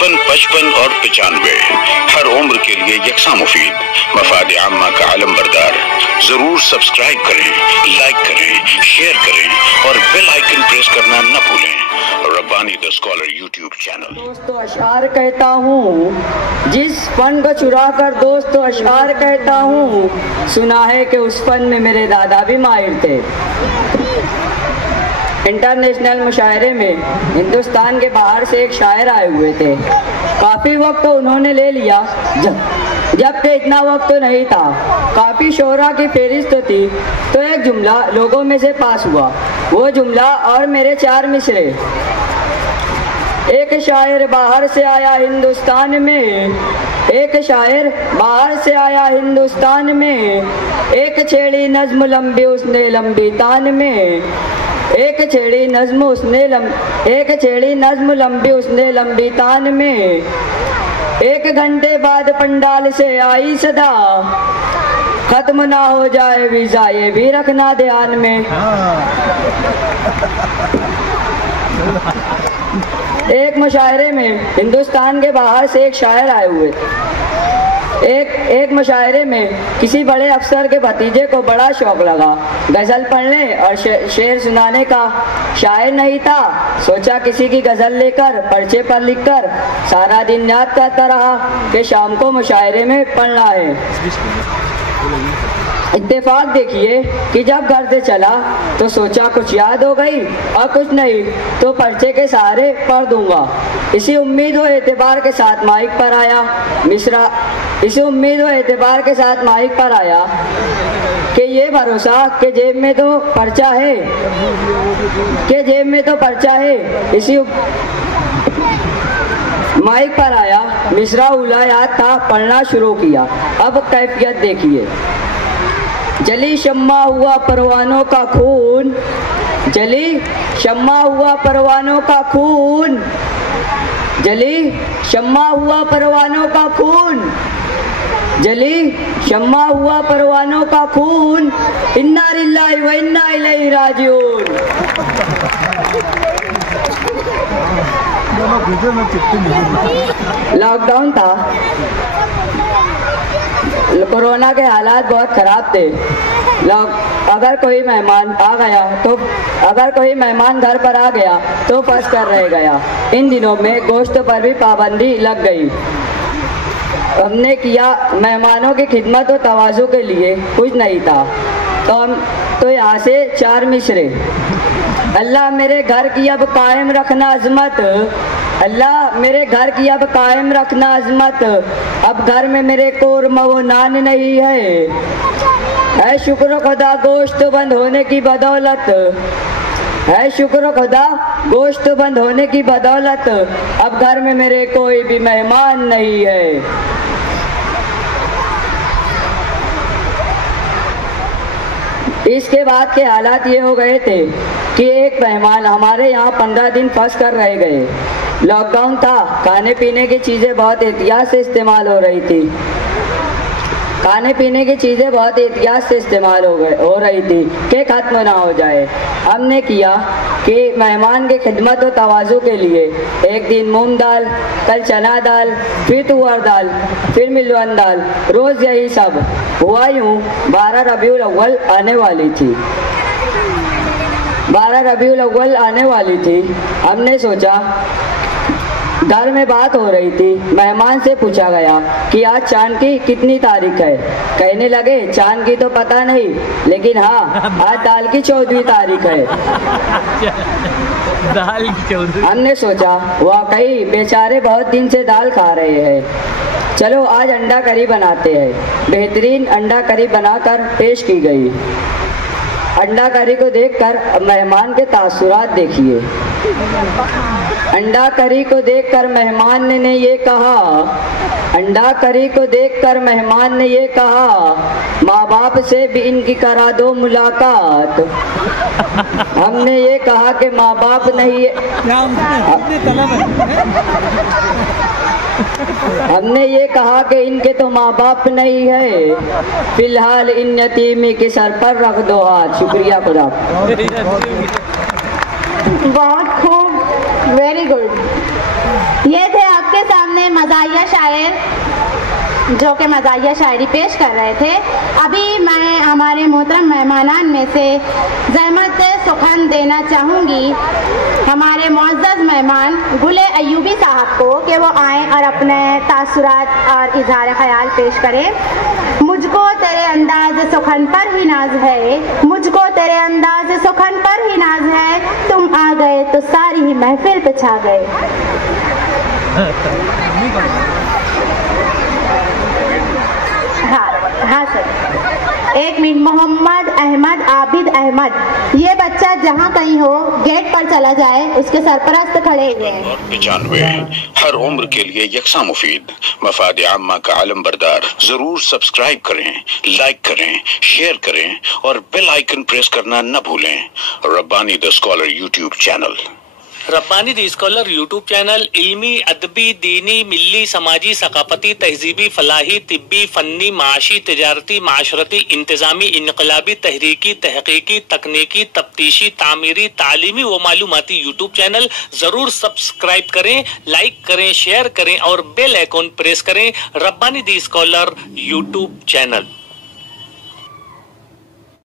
55 और 95 हर उम्र के लिए यकसा मुफीद, मफाद आम्मा का आलम बरदार। जरूर सब्सक्राइब करें, लाइक करें, शेयर करें और बेल आइकन प्रेस करना न भूलें। Rabbani the scholar YouTube channel. दोस्तों अशआर कहता हूँ, जिस फन को चुरा कर दोस्तों अशआर कहता हूँ, सुना है कि उस फन में मेरे दादा भी माहिर थे। इंटरनेशनल मुशायरे में हिंदुस्तान के बाहर से एक शायर आए हुए थे। काफ़ी वक्त तो उन्होंने ले लिया, जबकि इतना वक्त तो नहीं था। काफ़ी शोरा की फहरिस्त थी, तो एक जुमला लोगों में से पास हुआ। वो जुमला और मेरे 4 मिसरे। एक शायर बाहर से आया हिंदुस्तान में, एक शायर बाहर से आया हिंदुस्तान में, एक छेड़ी नज्म लंबी उसने लंबी तान में, एक छेड़ी नज्म लंबी उसने लंबी तान में। 1 घंटे बाद पंडाल से आई सदा, खत्म ना हो जाए वीजा ये भी रखना ध्यान में। एक मुशायरे में हिंदुस्तान के बाहर से एक शायर आए हुए थे। एक मुशायरे में किसी बड़े अफसर के भतीजे को बड़ा शौक लगा गजल पढ़ने और शेर सुनाने का। शायर नहीं था, सोचा किसी की गजल लेकर पर्चे पर लिखकर सारा दिन याद करता रहा कि शाम को मुशायरे में पढ़ना है। इत्तेफाक देखिए कि जब घर से चला तो सोचा कुछ याद हो गई और कुछ नहीं तो पर्चे के सहारे पढ़ दूंगा। इसी उम्मीद व एतबार के साथ माइक पर आया कि ये भरोसा कि जेब में तो पर्चा है, इसी माइक पर आया, मिसरा उला याद था, पढ़ना शुरू किया। अब कैफियत देखिए। जली शम्मा हुआ परवानों का खून, जली शम्मा हुआ परवानों का खून, जली शम्मा हुआ परवानों का खून, जली शम्मा हुआ परवानों का खून, इन्ना लिल्लाहि व इन्ना इलैहि राजिऊन। लॉकडाउन था, कोरोना के हालात बहुत खराब थे। अगर कोई मेहमान घर पर आ गया तो फंस कर रह गया। इन दिनों में गोश्त पर भी पाबंदी लग गई। हमने किया मेहमानों की खिदमत और तवाज़ु के लिए कुछ नहीं था, तो यहाँ से 4 मिसरे। अल्लाह मेरे घर की अब कायम रखना अज़मत, अल्लाह मेरे घर की अब कायम रखना अज़मत। अब घर में मेरे कोरमा वो नान नहीं है, है शुक्र खुदा गोश्त बंद होने की बदौलत, है शुक्र खुदा गोश्त बंद होने की बदौलत। अब घर में मेरे कोई भी मेहमान नहीं है। इसके बाद के हालात ये हो गए थे कि एक मेहमान हमारे यहाँ 15 दिन फंस कर रह गए। लॉकडाउन था, खाने पीने की चीज़ें बहुत एहतियात से इस्तेमाल हो रही थी, कि खत्म ना हो जाए। हमने किया कि मेहमान की खिदमत और तवाज़ु के लिए एक दिन मूंग दाल, कल चना दाल, फिर तुअर दाल, फिर मिलवन दाल, रोज़ यही सब हुआ। यूँ 12 रबीउल अव्वल आने वाली थी। हमने सोचा, घर में बात हो रही थी, मेहमान से पूछा गया कि आज चांद की कितनी तारीख है। कहने लगे चांद की तो पता नहीं, लेकिन हाँ आज दाल की 14वीं तारीख है। दाल की 14वीं। हमने सोचा वाकई बेचारे बहुत दिन से दाल खा रहे हैं, चलो आज अंडा करी बनाते हैं। बेहतरीन अंडा करी बनाकर पेश की गई। अंडा करी को देखकर मेहमान के तासुरात देखिए। अंडा करी को देखकर मेहमान ने ये कहा, माँ बाप से भी इनकी करा दो मुलाकात। हमने ये कहा कि माँ बाप नहीं है, हमने ये कहा कि इनके तो माँ बाप नहीं है, फिलहाल इन यतीमी के सर पर रख दो हाथ। शुक्रिया खुदा। बहुत खूब, वेरी गुड। ये थे आपके साथ मजाहिया शायर जो कि मजाहिया शायरी पेश कर रहे थे। अभी मैं हमारे मोहतरम मेहमानान में से ज़हमत सुखन देना चाहूँगी हमारे मुअज़्ज़ज़ मेहमान गुले अय्यूबी साहब को कि वो आएँ और अपने तासुरात और इज़हार ख़याल पेश करें। मुझको तेरे अंदाज़ सुखन पर ही नाज है, मुझको तेरे अंदाज़ सुखन पर ही नाज है, तुम आ गए तो सारी ही महफिल पे छा गए। हाँ सर, एक मिनट। मोहम्मद अहमद आबिद अहमद, ये बच्चा जहाँ कहीं हो गेट पर चला जाए, उसके सरपरस्त खड़े हुए हैं। 95 हर उम्र के लिए यकसा मुफीद मफाद आम्मा का आलम बरदार। जरूर सब्सक्राइब करें, लाइक करें, शेयर करें और बेल आइकन प्रेस करना न भूलें। Rabbani the scholar YouTube channel. Rabbani the scholar YouTube channel इल्मी, अदबी, दीनी, मिल्ली, समाजी, सकाफती, तहजीबी, फलाही, तिब्बी, फन्नी, माशी, तिजारती, माशरती, इंतजामी, इनकलाबी, तहरीकी, तहकीकी, तकनीकी, तफ्तीशी, तामीरी, तालीमी व मालूमाती यूट्यूब चैनल जरूर सब्सक्राइब करें, लाइक करें, शेयर करें और बेल आइकन प्रेस करें। Rabbani the scholar YouTube channel.